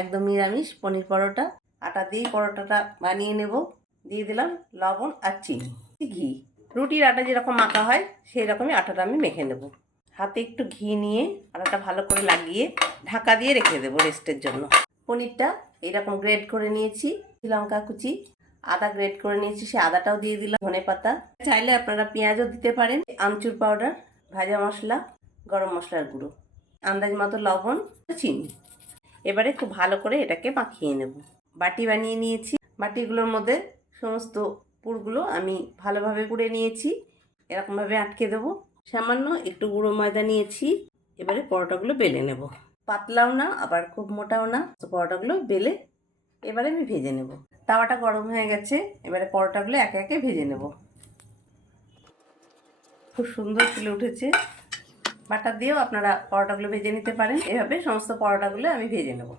একদম নিরামিষ পনির পরোটা। আটা দিয়েই পরোটাটা বানিয়ে নেব। দিয়ে দিলাম লবণ আর চিনি, ঘি। রুটির আটা যেরকম মাখা হয় সেই রকমই আটাটা আমি মেখে নেব। হাতে একটু ঘি নিয়ে আটাটা ভালো করে লাগিয়ে ঢাকা দিয়ে রেখে দেবো রেস্টের জন্য। পনিরটা এইরকম গ্রেড করে নিয়েছি, লঙ্কা কুচি, আদা গ্রেড করে নিয়েছি, সে আদাটাও দিয়ে দিলাম, ধনেপাতা, চাইলে আপনারা পেঁয়াজও দিতে পারেন, আমচুর পাউডার, ভাজা মশলা, গরম মশলার গুঁড়ো, আন্দাজ মতো লবণ, চিনি। এবারে খুব ভালো করে এটাকে মাখিয়ে নেব। বাটি বানিয়ে নিয়েছি, বাটিগুলোর মধ্যে সমস্ত পুরগুলো আমি ভালোভাবে গুঁড়ে নিয়েছি। এরকমভাবে আটকে দেবো। সামান্য একটু গুঁড়ো ময়দা নিয়েছি। এবারে পরোটাগুলো বেলে নেব। পাতলাও না আবার খুব মোটাও না, তো পরোটাগুলো বেলে এবারে আমি ভেজে নেব। তাওয়াটা গরম হয়ে গেছে, এবারে পরোটাগুলো একে একে ভেজে নেব। খুব সুন্দর ফুলে উঠেছে। বাটার দিয়েও আপনারা পরোটাগুলো ভেজে নিতে পারেন। এভাবে সমস্ত পরোটাগুলো আমি ভেজে নেব।